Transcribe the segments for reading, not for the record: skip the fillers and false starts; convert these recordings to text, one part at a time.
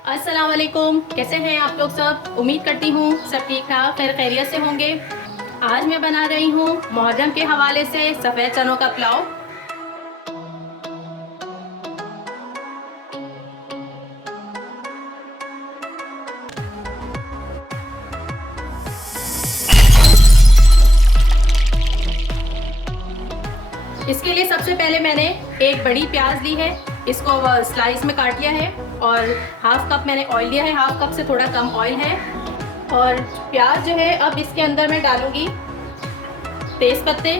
अस्सलाम वालेकुम, कैसे हैं आप लोग सब। उम्मीद करती हूँ सब ठीक ठाक खैर खैरियत से होंगे। आज मैं बना रही हूँ मुहर्रम के हवाले से सफ़ेद चनों का पुलाव। इसके लिए सबसे पहले मैंने एक बड़ी प्याज ली है, इसको स्लाइस में काट लिया है और हाफ कप मैंने ऑयल लिया है, हाफ कप से थोड़ा कम ऑयल है। और प्याज जो है अब इसके अंदर मैं डालूंगी तेज़ पत्ते,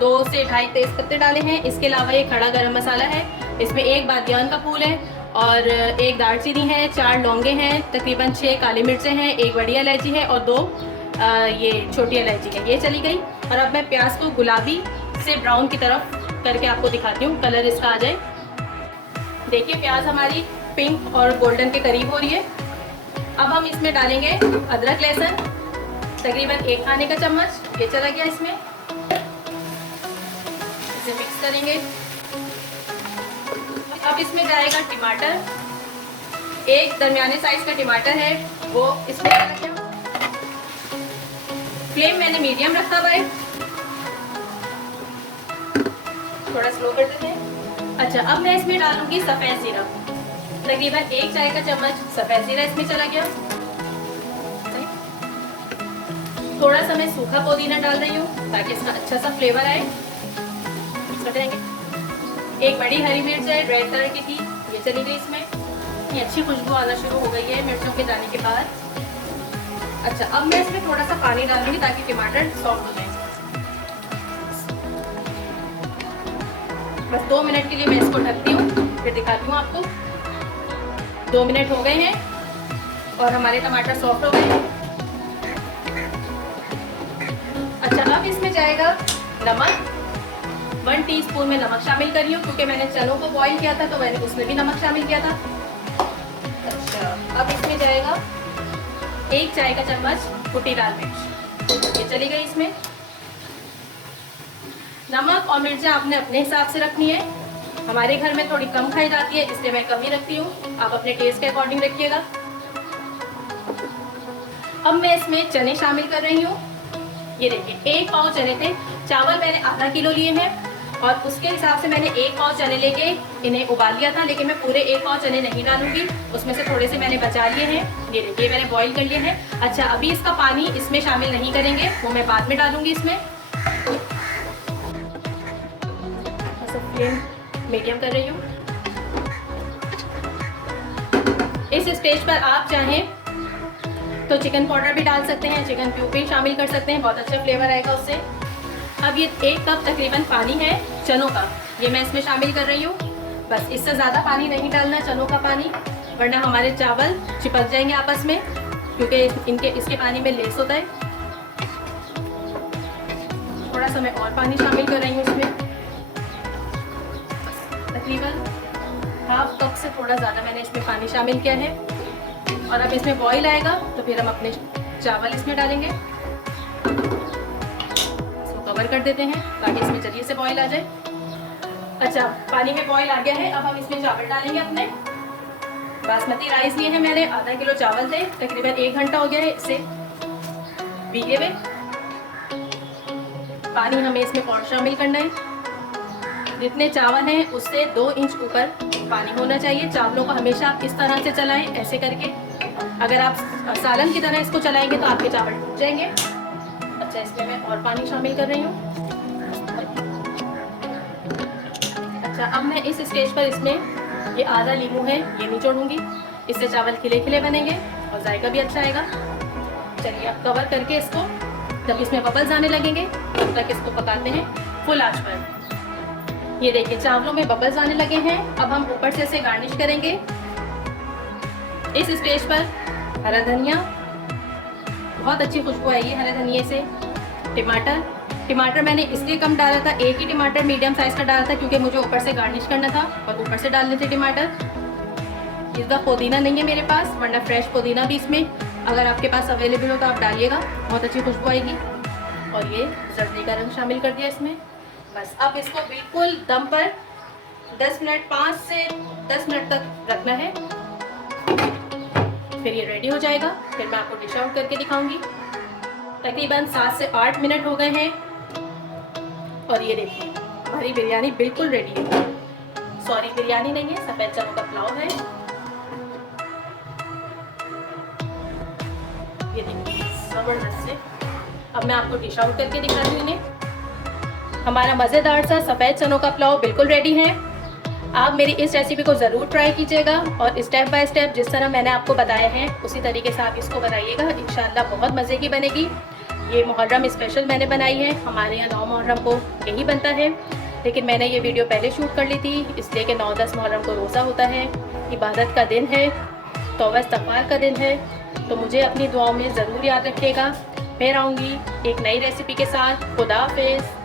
2 से 2.5 तेज़ पत्ते डाले हैं। इसके अलावा ये खड़ा गरम मसाला है, इसमें एक बादियान का फूल है और एक दालचीनी है, 4 लौंगे हैं, तकरीबन 6 काली मिर्चें हैं, एक बड़ी इलायची है और 2 ये छोटी इलायची है। ये चली गई। और अब मैं प्याज को गुलाबी से ब्राउन की तरफ करके आपको दिखाती हूँ, कलर इसका आ जाए। देखिए प्याज हमारी पिंक और गोल्डन के करीब हो रही है। अब हम इसमें डालेंगे अदरक लहसुन, तकरीबन 1 खाने का चम्मच, ये चला गया इसमें। इसे मिक्स करेंगे। अब इसमें जाएगा टमाटर, एक दरमियाने साइज का टमाटर है वो इसमें डाला गया। फ्लेम मैंने मीडियम रखा हुआ है, थोड़ा स्लो कर देते हैं। अच्छा, अब मैं इसमें डालूंगी सफ़ेद जीरा, तकरीबन 1 चाय का चम्मच सफ़ेद जीरा इसमें चला गया। थोड़ा सा मैं सूखा पुदीना डाल रही हूँ ताकि इसका अच्छा सा फ्लेवर आए। एक बड़ी हरी मिर्च है, रेड कलर की थी, ये चली गई इसमें। ये अच्छी खुशबू आना शुरू हो गई है मिर्चों के जाने के बाद। अच्छा, अब मैं इसमें थोड़ा सा पानी डालूंगी ताकि टमाटर सॉफ्ट हो जाए। बस 2 मिनट के लिए मैं इसको ढकती हूँ, फिर दिखाती हूँ आपको। 2 मिनट हो गए हैं और हमारे टमाटर सॉफ्ट हो गए। अच्छा, अब इसमें जाएगा नमक। 1 टीस्पून में नमक शामिल कर रही हूँ क्योंकि मैंने चनों को बॉईल किया था तो मैंने उसमें भी नमक शामिल किया था। अच्छा, अब इसमें जाएगा 1 चाय का चम्मच कुटी लाल मिर्च, ये चली गई इसमें। नमक और मिर्चा आपने अपने हिसाब से रखनी है। हमारे घर में थोड़ी कम खाई जाती है इसलिए मैं कम ही रखती हूँ, आप अपने टेस्ट के अकॉर्डिंग रखिएगा। अब मैं इसमें चने शामिल कर रही हूँ। ये देखिए 1 पाव चने थे, चावल मैंने आधा किलो लिए हैं और उसके हिसाब से मैंने 1 पाव चने लेके इन्हें उबाल लिया था, लेकिन मैं पूरे 1 पाव चने नहीं डालूंगी, उसमें से थोड़े से मैंने बचा लिए हैं। ये देखिए मैंने बॉईल कर लिए हैं। अच्छा, अभी इसका पानी इसमें शामिल नहीं करेंगे, वो मैं बाद में डालूंगी इसमें। फ्लेम मीडियम कर रही हूँ। इस स्टेज पर आप चाहें तो चिकन पाउडर भी डाल सकते हैं, चिकन क्यूब भी शामिल कर सकते हैं, बहुत अच्छा फ्लेवर आएगा उससे। अब ये 1 कप तकरीबन पानी है चनों का, ये मैं इसमें शामिल कर रही हूँ। बस इससे ज़्यादा पानी नहीं डालना चनों का पानी, वरना हमारे चावल चिपक जाएंगे आपस में क्योंकि इसके पानी में लेस होता है। थोड़ा सा मैं और पानी शामिल कर रही हूँ इसमें, तकरीबन हाफ कप से थोड़ा ज़्यादा मैंने इसमें पानी शामिल किया है। और अब इसमें बॉईल आएगा तो फिर हम अपने चावल इसमें डालेंगे, इसको कवर कर देते हैं ताकि इसमें जल्दी से बॉईल आ जाए। अच्छा, पानी में बॉईल आ गया है, अब हम इसमें चावल डालेंगे अपने। बासमती राइस लिए हैं मैंने, आधा किलो चावल थे, तकरीबन 1 घंटा हो गया है इसे भीगे हुए। पानी हमें इसमें और शामिल करना है, जितने चावल हैं उससे 2 इंच ऊपर पानी होना चाहिए। चावलों को हमेशा आप इस तरह से चलाएं, ऐसे करके। अगर आप सालन की तरह इसको चलाएंगे तो आपके चावल टूट जाएंगे। अच्छा, इसमें मैं और पानी शामिल कर रही हूँ। अच्छा, अब मैं इस स्टेज पर इसमें ये आधा नींबू है ये निचोड़ूंगी, इससे चावल खिले खिले बनेंगे और जायका भी अच्छा आएगा। चलिए अब कवर करके इसको, जब इसमें बबल्स आने लगेंगे तब तक इसको पकाते हैं फुल आंच पर। ये देखिए चावलों में बबल्स आने लगे हैं, अब हम ऊपर से इसे गार्निश करेंगे। इस स्टेज पर हरा धनिया, बहुत अच्छी खुशबू आएगी हरे धनिए से। टमाटर मैंने इसलिए कम डाला था, 1 ही टमाटर मीडियम साइज का डाला था क्योंकि मुझे ऊपर से गार्निश करना था और ऊपर से डालने थे टमाटर। इसका पुदीना नहीं है मेरे पास, वरना फ्रेश पुदीना भी इसमें अगर आपके पास अवेलेबल हो तो आप डालिएगा, बहुत अच्छी खुशबू आएगी। और ये जर्दी का रंग शामिल कर दिया इसमें। बस अब इसको बिल्कुल दम पर 10 मिनट, 5 से 10 मिनट तक रखना है। फिर ये रेडी हो जाएगा, फिर मैं आपको डिश आउट करके दिखाऊंगी। तकरीबन 7 से 8 मिनट हो गए हैं और ये देखिए हमारी बिरयानी बिल्कुल रेडी है। सॉरी, बिरयानी नहीं है, सफ़ेद चनों का पुलाव है। ये देखिए ज़बरदस्त से। अब मैं आपको डिश आउट करके दिखाती हूँ इन्हें। हमारा मज़ेदार सा सफ़ेद चनों का पुलाव बिल्कुल रेडी है। आप मेरी इस रेसिपी को ज़रूर ट्राई कीजिएगा और स्टेप बाय स्टेप जिस तरह मैंने आपको बताया है उसी तरीके से आप इसको बनाइएगा। इंशाल्लाह बहुत मज़े की बनेगी। ये मुहर्रम स्पेशल मैंने बनाई है। हमारे यहाँ 9 मुहर्रम को यही बनता है, लेकिन मैंने ये वीडियो पहले शूट कर ली थी इसलिए कि 9-10 मुहर्रम को रोज़ा होता है, इबादत का दिन है, तौबा इस्तग़फ़ार का दिन है। तो मुझे अपनी दुआओं में ज़रूर याद रखिएगा। फिर आऊँगी एक नई रेसिपी के साथ। खुदा हाफ़िज़।